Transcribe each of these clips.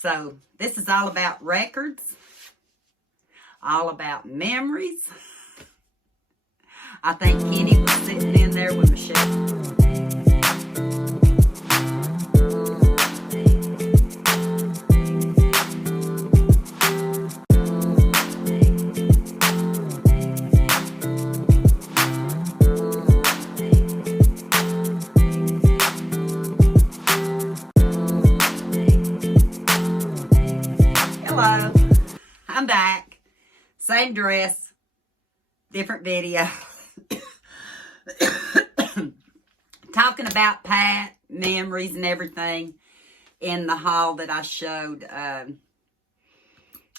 So this is all about records, all about memories. I think Kenny was sitting in there with Michelle. Hello, I'm back. Same dress, different video. Talking about Pat, memories and everything in the haul that I showed.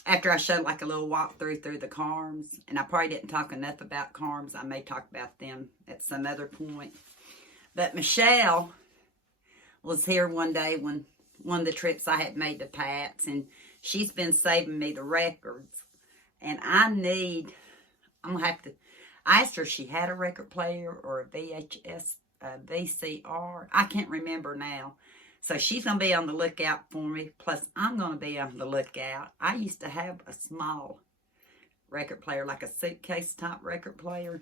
After I showed like a little walkthrough through the Carms. And I probably didn't talk enough about Carms. I may talk about them at some other point. But Michelle was here one day when one of the trips I had made to Pat's. And she's been saving me the records. And I'm going to have to, I asked her if she had a record player or a VHS, VCR. I can't remember now. So she's going to be on the lookout for me. Plus, I'm going to be on the lookout. I used to have a small record player, like a suitcase type record player.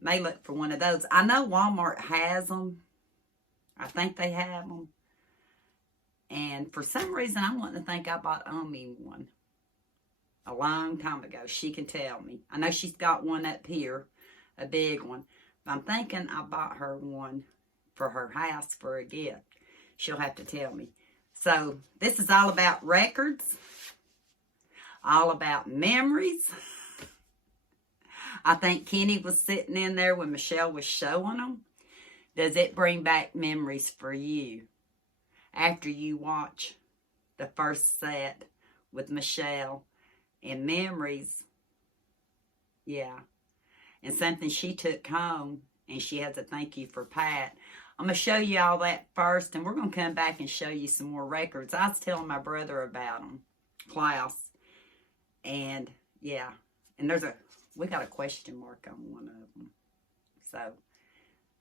May look for one of those. I know Walmart has them. I think they have them. And for some reason, I'm wanting to think I bought Omi one a long time ago. She can tell me. I know she's got one up here, a big one. But I'm thinking I bought her one for her house for a gift. She'll have to tell me. So this is all about records, all about memories. I think Kenny was sitting in there when Michelle was showing them. Does it bring back memories for you after you watch the first set with Michelle? And memories, yeah. And something she took home, and she has a thank you for Pat. I'm going to show you all that first, and we're going to come back and show you some more records. I was telling my brother about them, Klaus. And, yeah. And we got a question mark on one of them. So,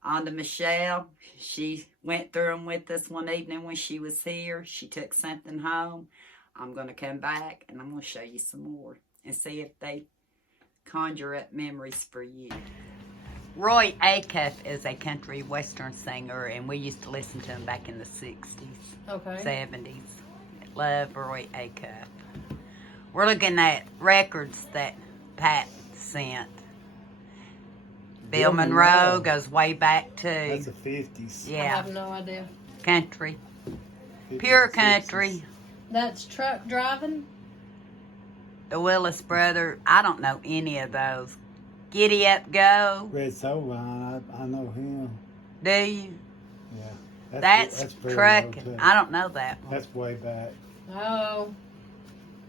on to Michelle. She went through them with us one evening when she was here. She took something home. I'm going to come back, and I'm going to show you some more and see if they conjure up memories for you. Roy Acuff is a country western singer, and we used to listen to him back in the 60s, 70s. Love Roy Acuff. We're looking at records that Pat sent. Bill Monroe goes way back to... That's the 50s. Yeah. I have no idea. Country. 50s, Pure 60s. country. That's truck driving? The Willis Brothers. I don't know any of those. Giddy Up Go. Red Sovine, I know him. Do you? Yeah. That's very trucking. old, too. I don't know that one. That's way back. Oh.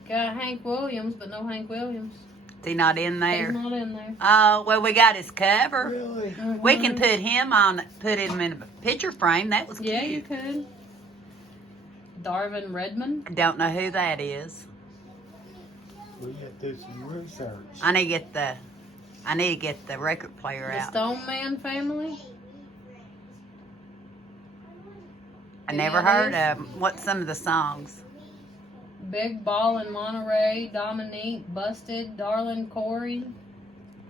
Got Hank Williams, but no Hank Williams. Is he not in there? He's not in there. Oh, well, we got his cover. Really? Mhm. We can put him in a picture frame. That was cute. Yeah, you could. Darvin Redmond. Don't know who that is. We got to do some research. I need to get the record player The out. Stone Man family. I never heard of them. What's some of the songs? Big Ball in Monterey. Dominique. Busted. Darlin Corey.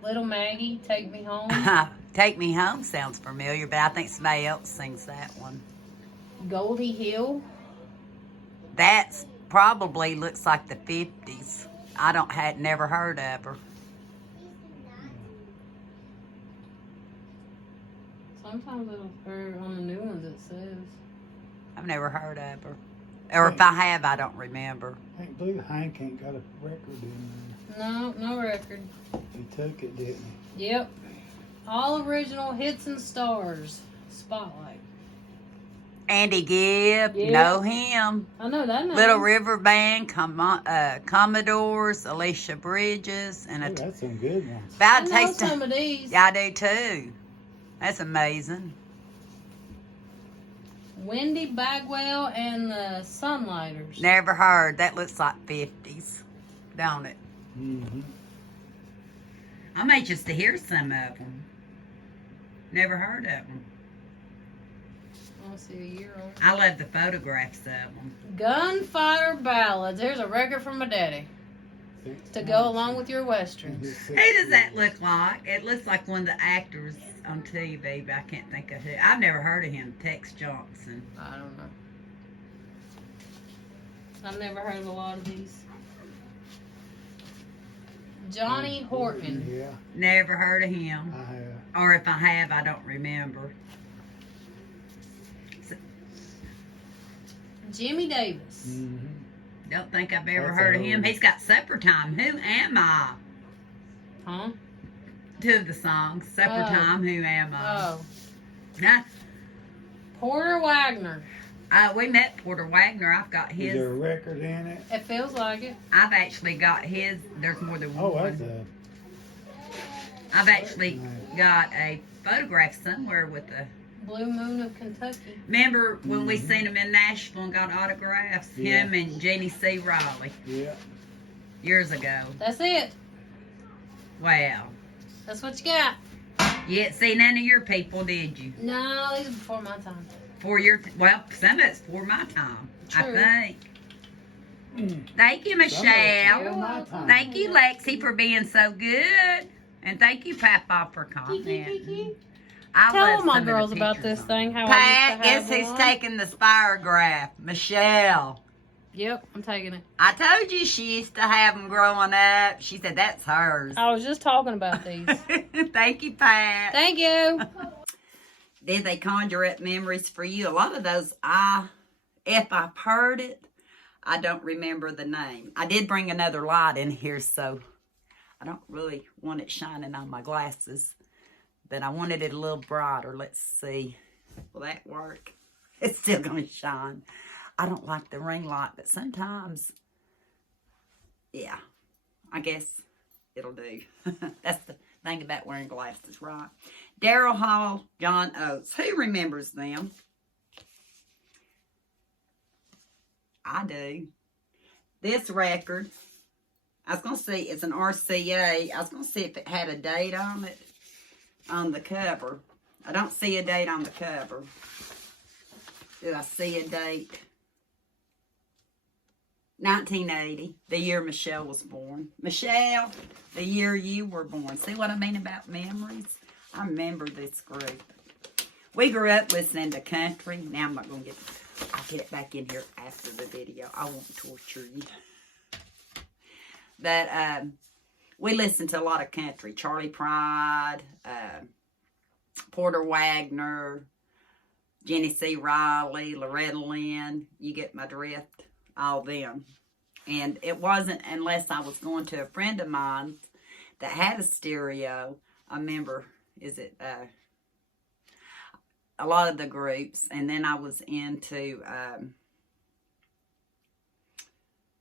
Little Maggie. Take Me Home. Take Me Home sounds familiar, but I think somebody else sings that one. Goldie Hill. That's probably looks like the 50s. I had never heard of her. Sometimes or on the new ones it says. I've never heard of her. Or if I have, I don't remember. I believe Hank ain't got a record in No, no record. there. He took it, didn't he? Yep. All original hits and stars. Spotlight. Andy Gibb, Yeah. know him. I know that name. Little River Band, Commodores, Alicia Bridges, and Oh, that's some good ones. I about know some of these. Yeah, I do too. That's amazing. Wendy Bagwell and the Sunlighters. Never heard. That looks like 50s, don't it? Mm-hmm. I may just to hear some of them. Never heard of them. Let's see, a year old. I love the photographs of them. Gunfighter Ballads. There's a record from my daddy. To go along with your westerns. Who does that look like? It looks like one of the actors on TV, but I can't think of who. I've never heard of him. Tex Johnson. I don't know. I've never heard of a lot of these. Johnny Horton. Yeah, Never heard of him. I have. Or if I have, I don't remember. Jimmy Davis. Mm-hmm. Don't think I've ever That's heard of him. old. He's got Supper Time. Who am I? Huh? Two of the songs. Supper Oh. Time. Who am I? Oh. Huh? Porter Wagner. We met Porter Wagner. I've got Is his. there a record in it? It feels like it. I've actually got his. There's more than Oh, one. that's a. I've actually got a photograph somewhere with the. Blue Moon of Kentucky. Remember when we seen him in Nashville and got autographs? Yeah. Him and Jeannie C. Riley Yeah. years ago. That's it. Wow. That's what you got. You didn't see none of your people, did you? No, these are before my time. For your, well, some of it's for my time, True. I think. Thank you, Michelle. You're welcome. Thank you, Lexi, for being so good. And thank you, Papa, for commenting. I Tell love all my some of the girls about pictures this on thing. How Pat, I guess used to have who's one. taking the spirograph? Michelle. Yep, I'm taking it. I told you she used to have them growing up. She said that's hers. I was just talking about these. Thank you, Pat. Thank you. Did they conjure up memories for you? A lot of those, if I've heard it, I don't remember the name. I did bring another light in here, so I don't really want it shining on my glasses. But I wanted it a little brighter. Let's see. Will that work? It's still going to shine. I don't like the ring light, but sometimes, yeah, I guess it'll do. That's the thing about wearing glasses, right? Daryl Hall, John Oates. Who remembers them? I do. This record, I was going to see, it's an RCA. I was going to see if it had a date on it, on the cover. I don't see a date on the cover. Do I see a date? 1980, the year Michelle was born. Michelle, the year you were born. See what I mean about memories? I remember this group. We grew up listening to country. Now I'm not going to I'll get it back in here after the video. I won't torture you. But we listened to a lot of country. Charlie Pride, Porter Wagner, Jenny C. Riley, Loretta Lynn. You get my drift. All them. And it wasn't unless I was going to a friend of mine that had a stereo. I remember, a lot of the groups. And then I was into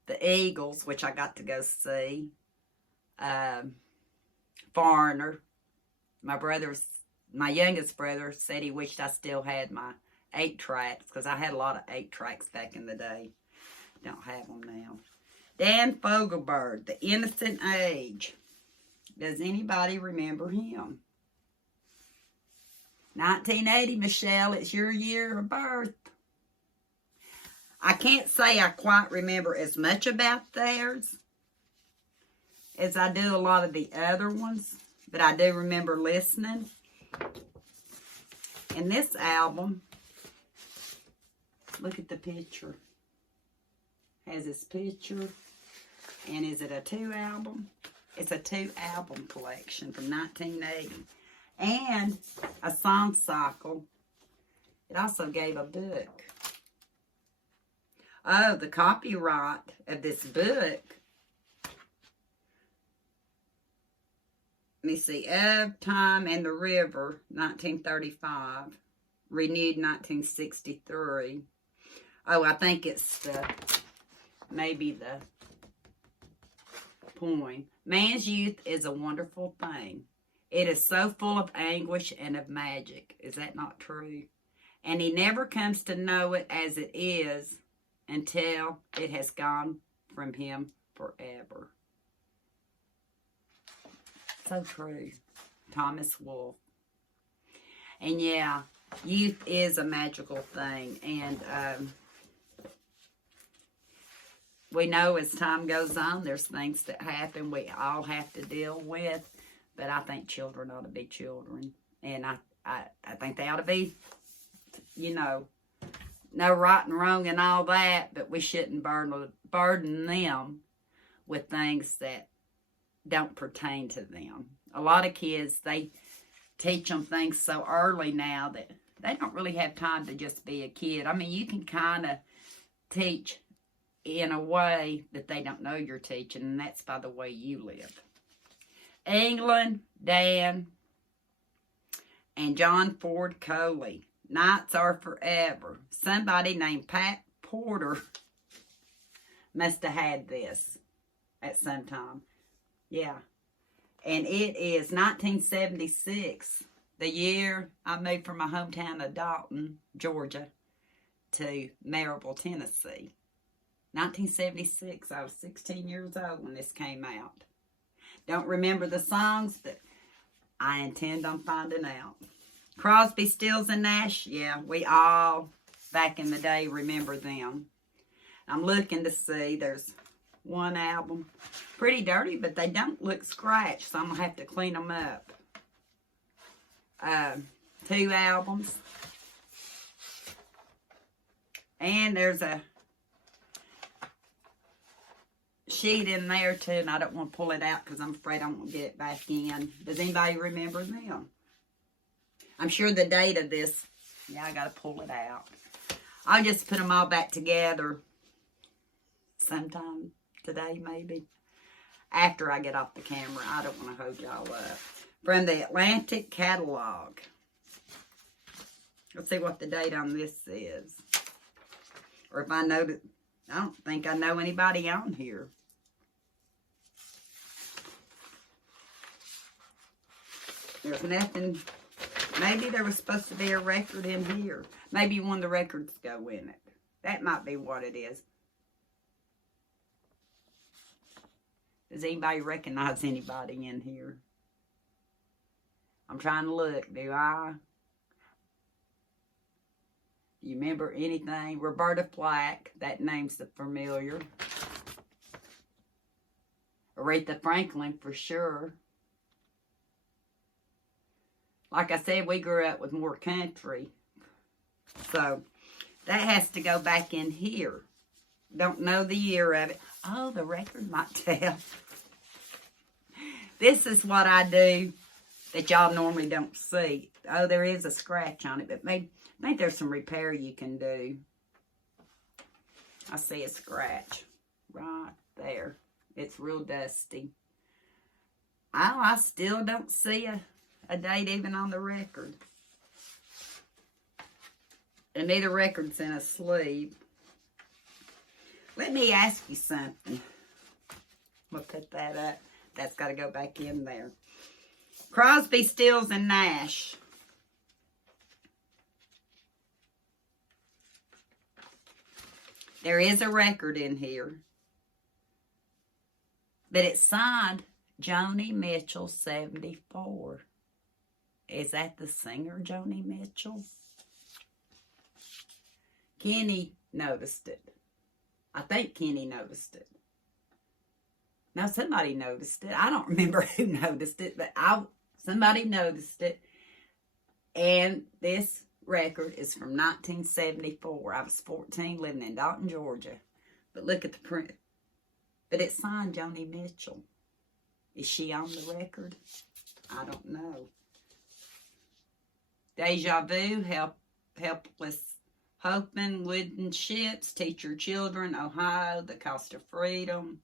the Eagles, which I got to go see. Foreigner. My youngest brother said he wished I still had my 8-tracks, because I had a lot of 8-tracks back in the day. Don't have them now. Dan Fogelberg, The Innocent Age. Does anybody remember him? 1980, Michelle, it's your year of birth. I can't say I quite remember as much about theirs as I do a lot of the other ones, but I do remember listening. And this album, look at the picture. Has this picture. And is it a 2-album? It's a 2-album collection from 1980. And a song cycle. It also gave a book. Oh, the copyright of this book. Let me see. Of Time and the River, 1935. Renewed 1963. Oh, I think it's maybe the poem. Man's youth is a wonderful thing. It is so full of anguish and of magic. Is that not true? And he never comes to know it as it is until it has gone from him forever. So true. Thomas Wolfe. And yeah, Youth is a magical thing, and we know as time goes on, there's things that happen we all have to deal with, but I think children ought to be children, and I think they ought to be, you know, no right and wrong and all that, but we shouldn't burden them with things that don't pertain to them. A lot of kids, they teach them things so early now that they don't really have time to just be a kid. I mean, you can kind of teach in a way that they don't know you're teaching, and that's by the way you live. England, Dan, and John Ford Coley. Nights are forever. Somebody named Pat Porter must have had this at some time. Yeah. And it is 1976, the year I moved from my hometown of Dalton, Georgia, to Maryville, Tennessee. 1976, I was 16 years old when this came out. Don't remember the songs, but I intend on finding out. Crosby, Stills, and Nash, yeah, we all, back in the day, remember them. I'm looking to see, there's one album. Pretty dirty, but they don't look scratched, so I'm going to have to clean them up. 2 albums. And there's a sheet in there, too, and I don't want to pull it out because I'm afraid I won't get it back in. Does anybody remember them? I'm sure the date of this, yeah, I got to pull it out. I'll just put them all back together sometime today, maybe. After I get off the camera. I don't want to hold y'all up. From the Atlantic Catalog. Let's see what the date on this is. Or if I know that. I don't think I know anybody on here. There's nothing. Maybe there was supposed to be a record in here. Maybe one of the records go in it. That might be what it is. Does anybody recognize anybody in here? I'm trying to look. Do I? Do you remember anything? Roberta Flack. That name's familiar. Aretha Franklin for sure. Like I said, we grew up with more country. So, that has to go back in here. Don't know the year of it. Oh, the record might tell. This is what I do that y'all normally don't see. Oh, there is a scratch on it, but maybe there's some repair you can do. I see a scratch right there. It's real dusty. Oh, I still don't see a date even on the record. And neither record's in a sleeve. Let me ask you something. We'll put that up. That's got to go back in there. Crosby, Stills, and Nash. There is a record in here. But it's signed Joni Mitchell 74. Is that the singer, Joni Mitchell? Kenny noticed it. I think Kenny noticed it. Now, somebody noticed it. I don't remember who noticed it, but somebody noticed it. And this record is from 1974. I was 14, living in Dalton, Georgia. But look at the print. But it's signed Joni Mitchell. Is she on the record? I don't know. Deja Vu, Helpless Hoping, Wooden Ships, Teach Your Children, Ohio, The Cost of Freedom.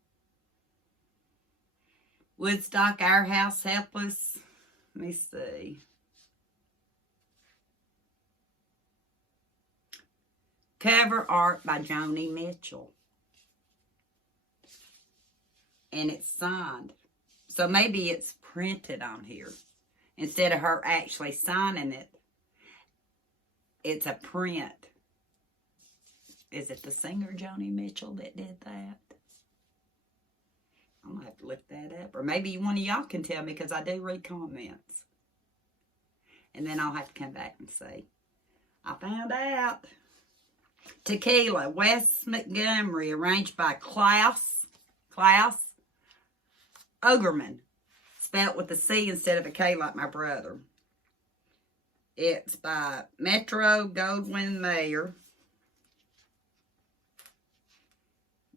Woodstock, Our House, Helpless. Let me see. Cover art by Joni Mitchell. And it's signed. So maybe it's printed on here. Instead of her actually signing it, it's a print. Is it the singer Joni Mitchell that did that? I'm going to have to look that up. Or maybe one of y'all can tell me because I do read comments. And then I'll have to come back and say. I found out. Tequila, Wes Montgomery, arranged by Klaus Ogerman. Spelled with a C instead of a K like my brother. It's by Metro Goldwyn Mayer.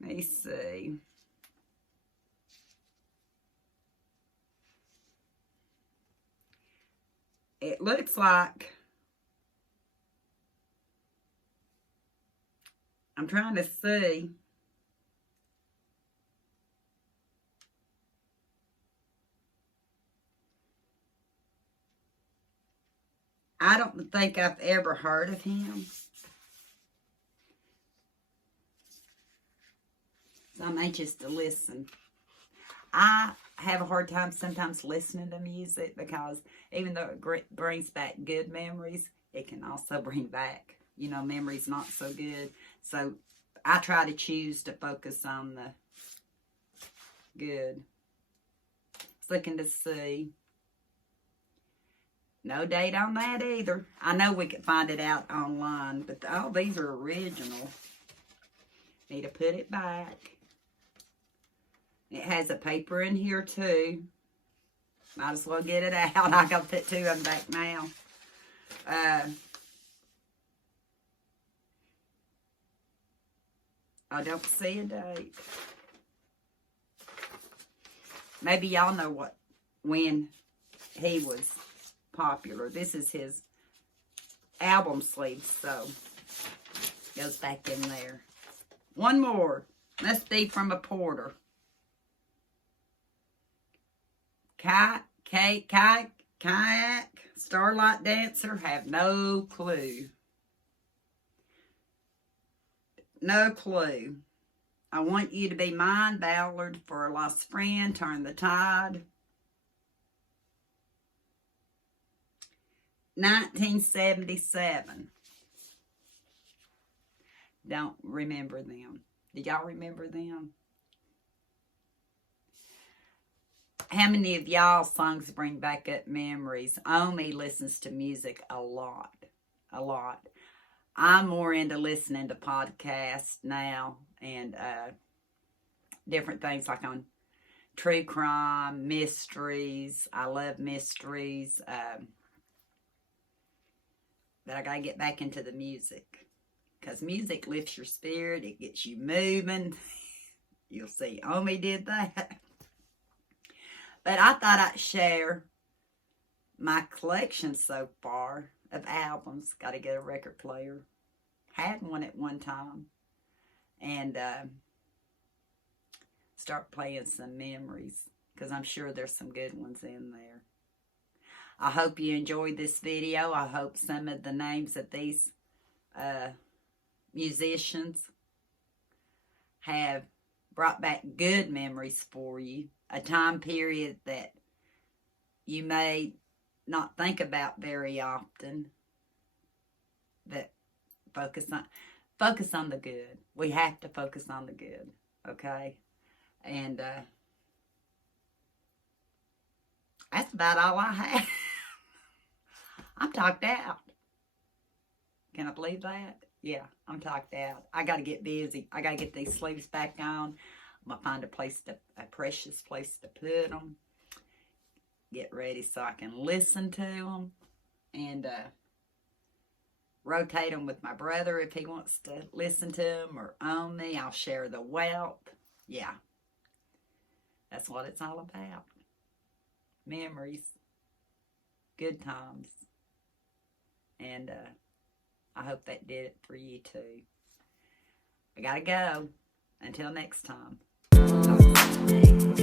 Let me see. It looks like, I'm trying to see. I don't think I've ever heard of him. So I'm anxious to listen. I have a hard time sometimes listening to music because even though it brings back good memories, it can also bring back, memories not so good. So I try to choose to focus on the good. Just looking to see. No date on that either. I know we could find it out online, but all these are original. Need to put it back. It has a paper in here too. Might as well get it out. I gotta put 2 of them back now. I don't see a date. Maybe y'all know when he was popular. This is his album sleeve, so goes back in there. One more. Must be from a porter. Kayak, Starlight Dancer, have no clue. No clue. I want you to be mine, Ballard, for a lost friend, turn the tide. 1977. Don't remember them. Did y'all remember them? How many of y'all songs bring back up memories? Omi listens to music a lot. A lot. I'm more into listening to podcasts now and different things like on true crime, mysteries. I love mysteries. But I got to get back into the music. Because music lifts your spirit. It gets you moving. You'll see Omi did that. But I thought I'd share my collection so far of albums. Got to get a record player. Had one at one time. And start playing some memories. Because I'm sure there's some good ones in there. I hope you enjoyed this video. I hope some of the names of these musicians have brought back good memories for you. A time period that you may not think about very often. But focus on the good. We have to focus on the good. Okay? And that's about all I have. I'm talked out. Can I believe that? Yeah, I'm talked out. I got to get busy. I got to get these sleeves back on. I'm going to find a precious place to put them. Get ready so I can listen to them. And rotate them with my brother if he wants to listen to them or own me. I'll share the wealth. Yeah. That's what it's all about. Memories. Good times. And I hope that did it for you too. I gotta go. Until next time. Talk to you.